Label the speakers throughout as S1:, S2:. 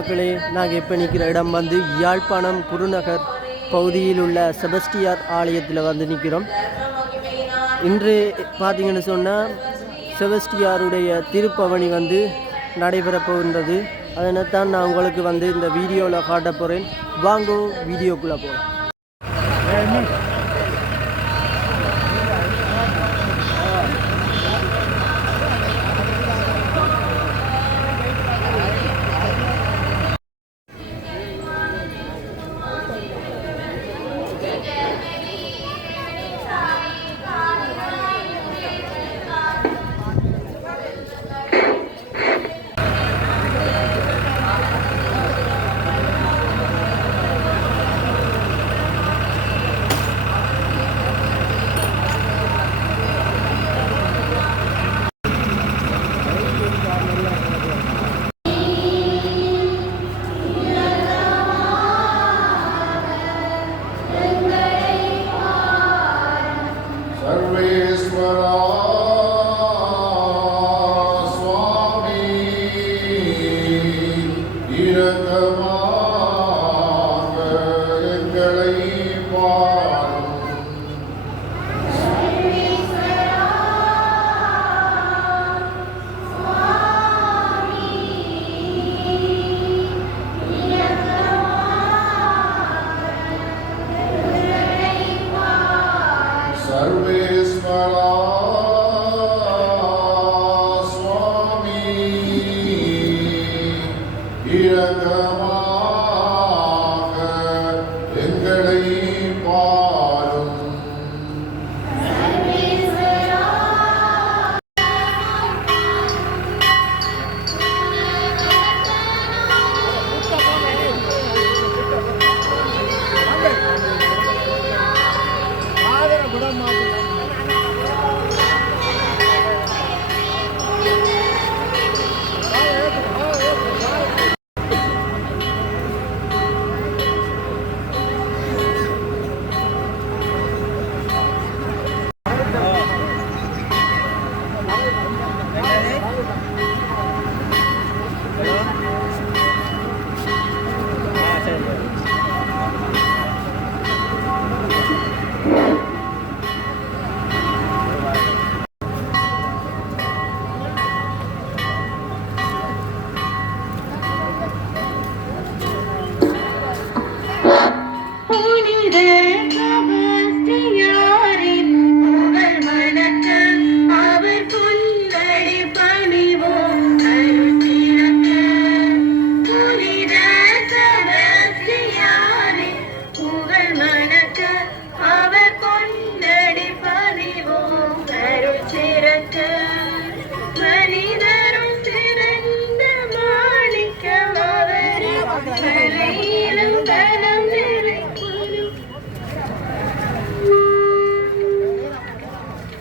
S1: மக்களே
S2: நாங்கள் இப்போ நிற்கிற இடம் வந்து யாழ்ப்பாணம் குருநகர் பகுதியில் உள்ள செபஸ்டியார் ஆலயத்தில் வந்து நிற்கிறோம் இன்று பார்த்தீங்கன்னு சொன்னால் செபஸ்டியாருடைய திருப்பவனி வந்து நடைபெறப் போகின்றது. அதனைத்தான் நான் உங்களுக்கு வந்து இந்த வீடியோவில் காட்ட போகிறேன் வாங்கோ வீடியோக்குள்ளே போகலாம்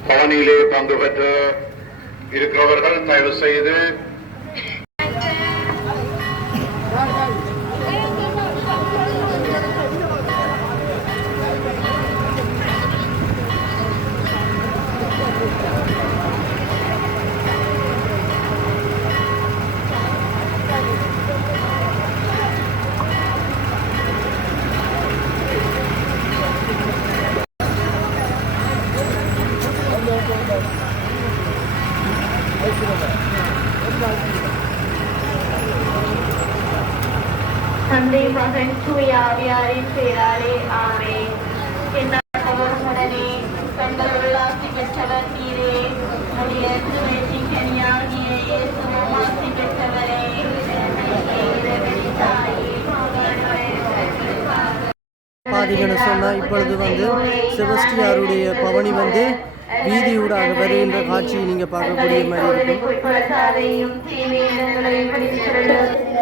S3: பவனியிலே பங்கு பெற்று இருக்கிறவர்கள் தயவு செய்து
S1: தந்தை மகன் தூய ஆவியாரின் பேராலே ஆமே என்னாட்டவரும் உடனே ஆசி பெற்றவர் நீரே உடைய திருவயிற்றின் கனியாகிய இயேசுவும் ஆசி பெற்றவரே இறைவனின் தாயே,
S2: பார்த்தீங்கன்னு சொன்னால் இப்பொழுது வந்து செபஸ்டியாருடைய பவனி வந்து வீதியூடாக வருகின்ற காட்சியை நீங்கள் பார்க்கக்கூடிய மாதிரி இருக்கும்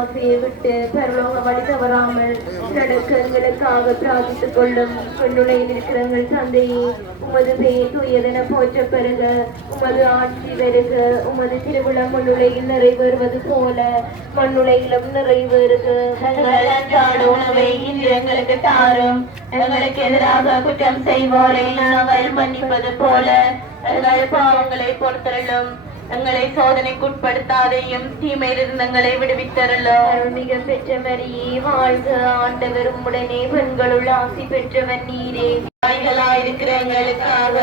S2: பூலோவாசையை விட்டு பரலோக வழி தவறாமல் நடக்க எங்களுக்காக பிரார்த்தித்துக் கொள்ளும் பெண்ணுலையில் இருக்கிறங்கள் தந்தையே உமது பெயர் தூயதென போற்ற பெறுக. உமது ஆட்சி வருக உமது திருவிழா மண்ணுலையில் நிறைவேறுவது போல மண்ணுலையிலும் நிறைவேறுக. உணவை இன்று எங்களுக்கு தாரும். எங்களுக்கு எதிராக குற்றம் செய்வோரை நாங்கள் மன்னிப்பது போல எங்கள் பாவங்களை பொறுத்தருளும். எங்களை சோதனைக்குட்படுத்தாதையும் தீமையிலிருந்து எங்களை விடுவித்தருளும் மிக பெற்றவரியே வாழ்க. ஆண்டவரும் உடனே பெண்களுள் ஆசி பெற்றவன் நீரே. தாய்களாயிருக்கிற எங்களுக்காக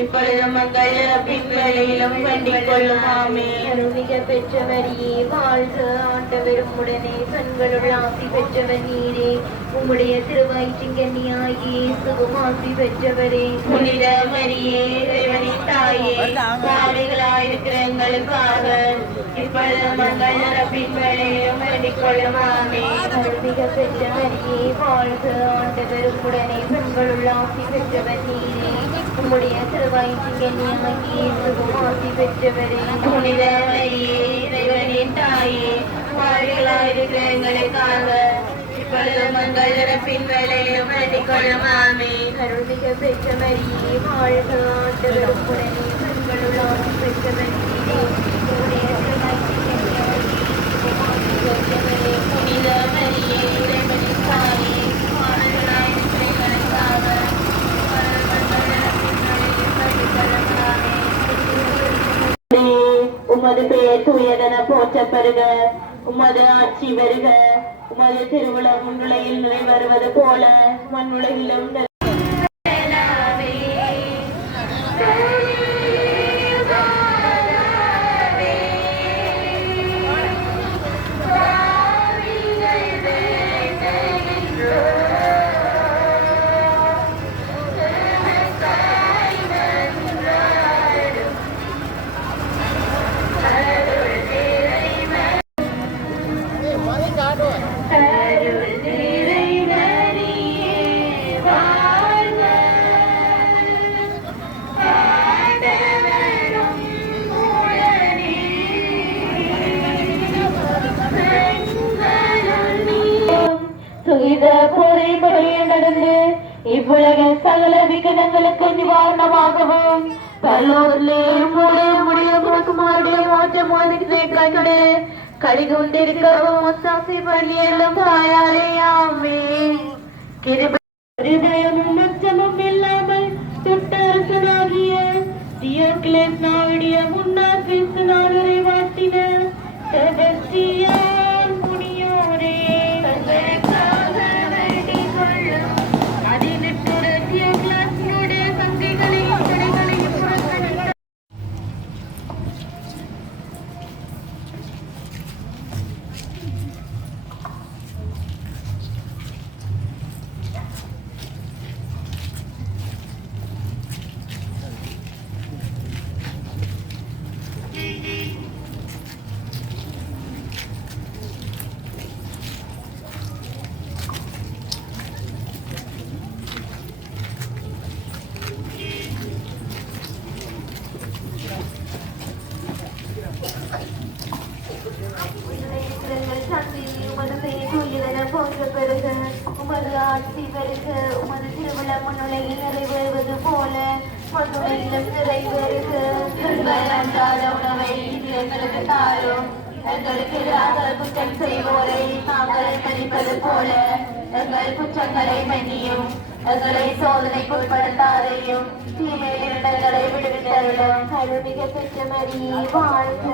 S2: இப்பொழுதும் எங்கள் பின்வெளியிலும் வேண்டிக் கொள்ளும். ஆமே மிக பெற்ற மரியே வாழ்க. ஆண்டவரும் உடனே பெண்களுள் ஆசி பெற்றவன் நீரே. உம்முடைய திருவயிற்றிங்கன்னியாகி இயேசுவும் ஆசி பெற்றவரே. புனித மரியே இறைவனின் தாயே எங்களுக்காக இப்பொழுது மங்கள் நரப்பின் வேலையிலும் வேண்டிக் கொள்ளும். ஆமே மிக பெற்ற மரியே வாழ்க. ஆண்டவரும் உடனே பெண்களுள் ஆசி பெற்றவர் நீரே உம்முடைய திருவயிற்றிங்கன்னியாகி இயேசுவும் ஆசி பெற்றவரே புனித மரியே இறைவனின் தாயே பாவிகளாயிருக்கிற எங்களுக்காக இப்பொழுது மங்கள் இறப்பின் வேலையிலும் ஆமே வாழ்க ஆண்டவரும் உடனே பெண்களுள் ஆசி உம்முடைய புனித மரியே இறைவனின் தாயே பாவிகளாயிருக்கிற எங்களுக்காக உமது பெயர் தூயதென போற்றப்படுக. உமது ஆட்சி வருக. உமது திருவிழா முன்னுலையில் நிறைவேறுவது போல. மண்ணுலகிலும் குமாருடைய மோட்சமானத்தை சகல விகடங்களுக்கு நிவாரணமாகவும் கழிகொண்டிருக்கவும் தாயாரே ஆமே கிருபை உமது திருவிழா நிறைவேறுவது போல மண்ணுலையிலும் நிறைவேறுக அன்றாட உணவை இன்று எங்களுக்கு தாரும் எங்களுக்கு எதிராக குற்றம் செய்வோரை நாங்கள் மன்னிப்பது போல எங்கள் குற்றங்களை மன்னியும் எங்களை சோதனைக்குட்படுத்தாதையும் தீமையிடங்களை விடுவித்தருளும் கருமிக பெற்ற மரியே வாழ்க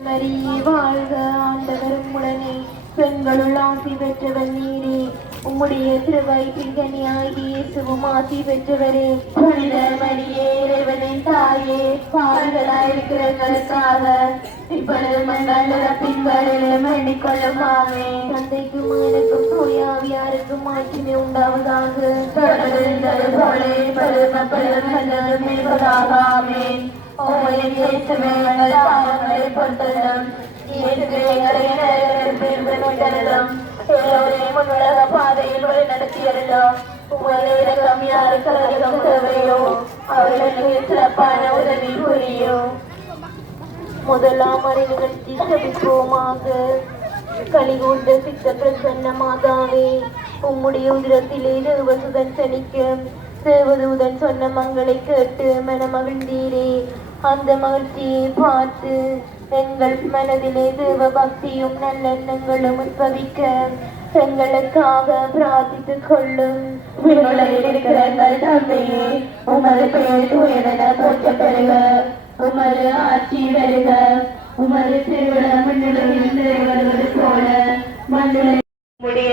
S2: மரியே வாழ்க ஆண்டவரும் உடனே பெண்களுள் ஆசி பெற்றவன் நீரே உம்முடைய திருவை கனியாகி இயேசுவும் ஆசி பெற்றவரே. புனித மரியே இறைவனின் தாயே பாடுகளாயிருக்கிறவர்களுக்காக எங்களுக்காக இப்பொழுது மங்கள் பின்வரையிலும் எண்ணிக்கொள்ளுமாமே தந்தைக்கும் மகனுக்கும் தூயாவியாருக்கும் மாற்றினை உண்டாவதாக. தொடர்ந்தது போல பரும பரும மேற்பதாக ஆமேன் இயேசுவே எங்கள் பாவங்களை பொறுத்தலும் இயேசுவே எங்களை பெருமைத்தரலும் எல்லோரையும் உலக பாதையில் வழி நடத்தியறலும் உமது இரக்கம் யாருக்கு அதிகம் தேவையோ அவர்களுக்கு சிறப்பான உதவி புரியும் முதலாம் அறை நிகழ்ச்சி செபிப்போமாக கலிகூர்ந்த சித்த பிரசன்ன மாதாவே உம்முடைய உதிரத்திலே தேவசுதன் சனிக்கும் தேவதூதன் சொன்ன மங்களை கேட்டு மனமகிழ்ந்தீரே. அந்த மகிழ்ச்சியை பார்த்து எங்கள் மனதிலே தேவ பக்தியும் நல்லெண்ணங்களும் உட்பவிக்க எங்களுக்காக பிரார்த்தித்துக் கொள்ளும். இருக்கிற எங்கள் தந்தையே உமது பெயர் தூயதென போற்ற பெறுக. உமது ஆட்சி வருக உமது திருவிழம் நிறைவேறுவது போல மண்ணுலகில் உம்முடைய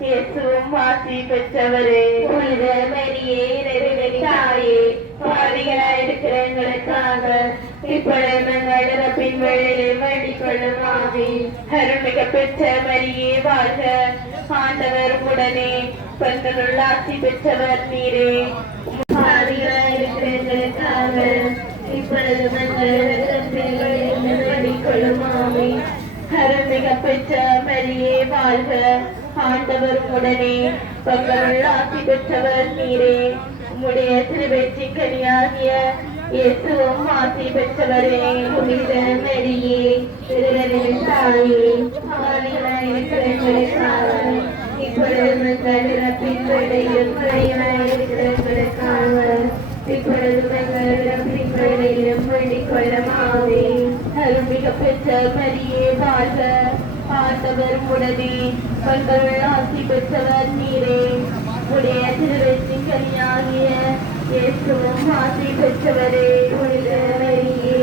S2: இயேசுவும் ஆசி பெற்றவரே. புனித மரியே இறைவனின் தாயே பாவிகளாய் இருக்கிற எங்களுக்காக இப்பொழுது எங்கள் இறப்பின் ஆவி அருள்மிக பெற்ற மரியே வாழ்க. ஆண்டவர் உடனே பெண்களுள் ஆசி பெற்றவர் நீரே. பாவிகளாய் இப்பொழுது எங்கள் இறப்பின் வேளையிலே ஆவி அருள்மிக பெற்ற மரியே வாழ்க. ஆண்டவர் உடனே பங்களுள் ஆசி பெற்றவர் நீரே. உம்முடைய திருவெற்றி கனியாகிய இயேசுவும் ஆசி பெற்றவரே புனித மரியே இறைவனின் தாயே இப்பொழுது எங்கள் இறப்பின் வேளையிலும் இப்பொழுது எங்கள் இறப்பின் வேளையிலும் அருள்மிக பெற்ற மரியே வாழ்க ஆண்டவர் உடனே ஆசி பெற்றவர் நீரே உடைய திருவெற்றி கனியாகிய இயேசுவும் ஆசி பெற்றவரே புனித மரியே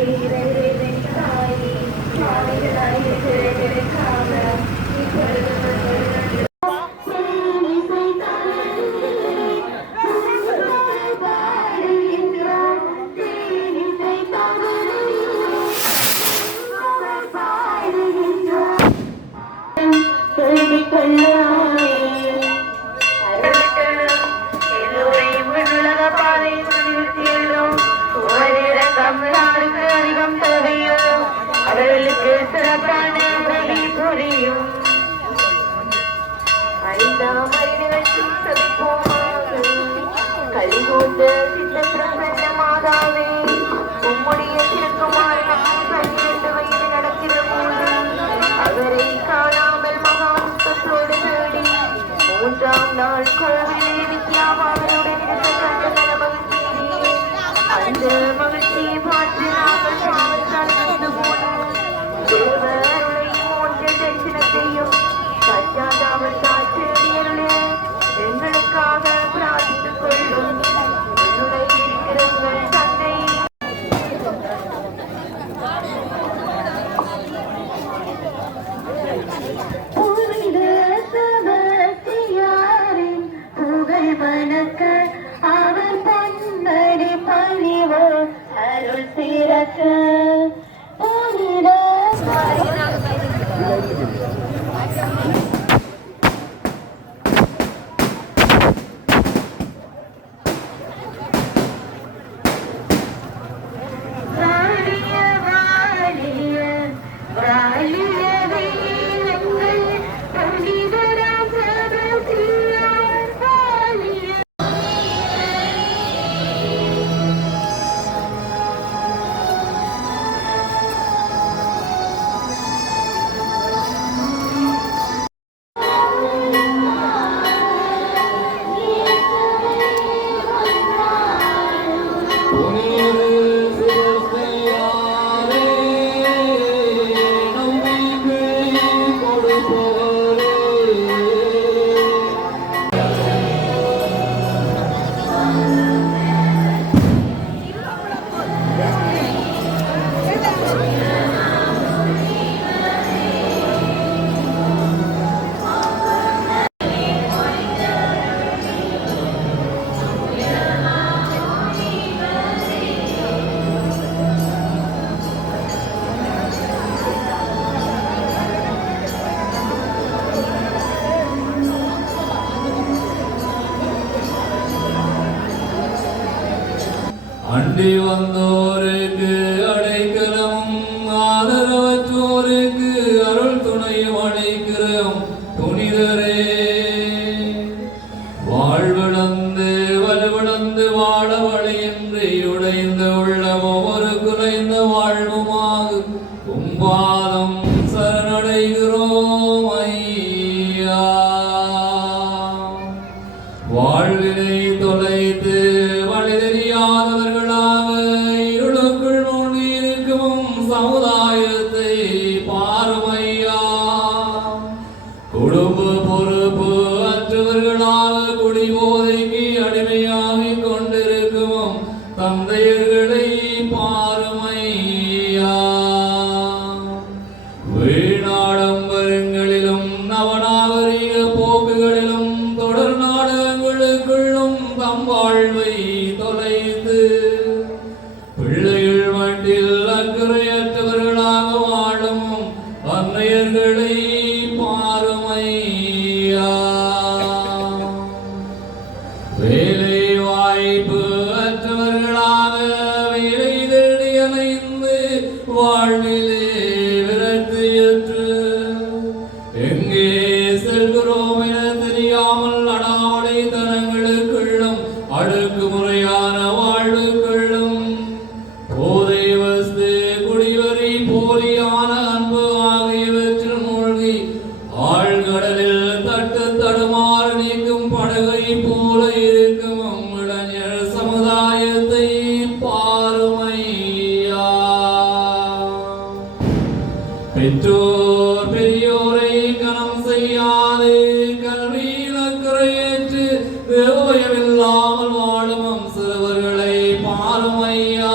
S2: எங்களுக்காக இப்பொழுது எங்கள் அவர்களுக்கு சிறப்பான வழி புரியும் ஐந்தாம் அறிநிகழ்ச்சி சபிப்போமாக கலிகூர்ந்த சித்த பிரசன்ன மாதாவே உம்முடைய திருக்குமாரன் பன்னிரண்டு வயது நடக்கிற போது அவரை காணாமல் மகாத்மத்தோடு தேடி மூன்றாம் நாள் கோவிலே வித்யாபாவனுடன் இருந்த கண்ட மகிழ்ச்சியிலே அந்த
S4: Thank you. முடிவோர் you on away.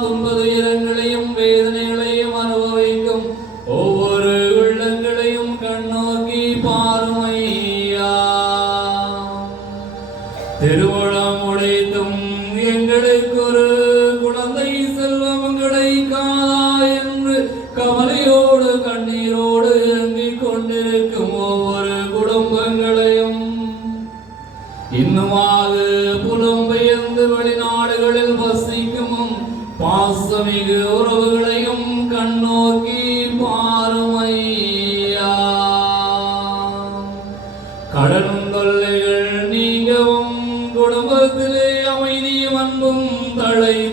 S4: തുമ്പത് கடலும் தொல்லைகள் நீங்கவும் குடும்பத்திலே அமைதியும் அன்பும் தழையும்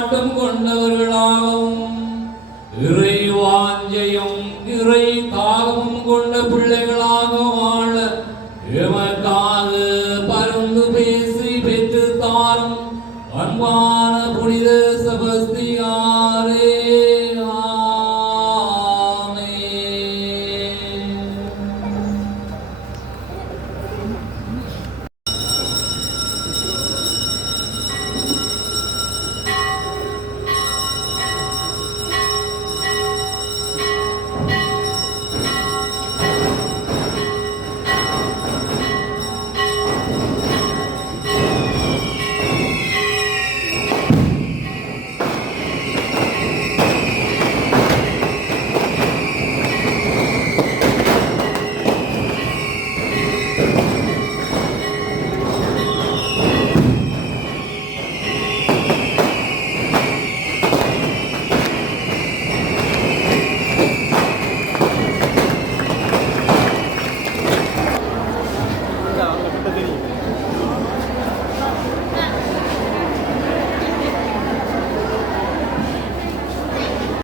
S4: நாட்டம் கொண்டவர்களாகவும் இறை வாஞ்சையும் இறை தாகமும் கொண்ட பிள்ளைகளாக வாழ எமக்காக பருந்து பேசி பெற்று தாரும் அன்பான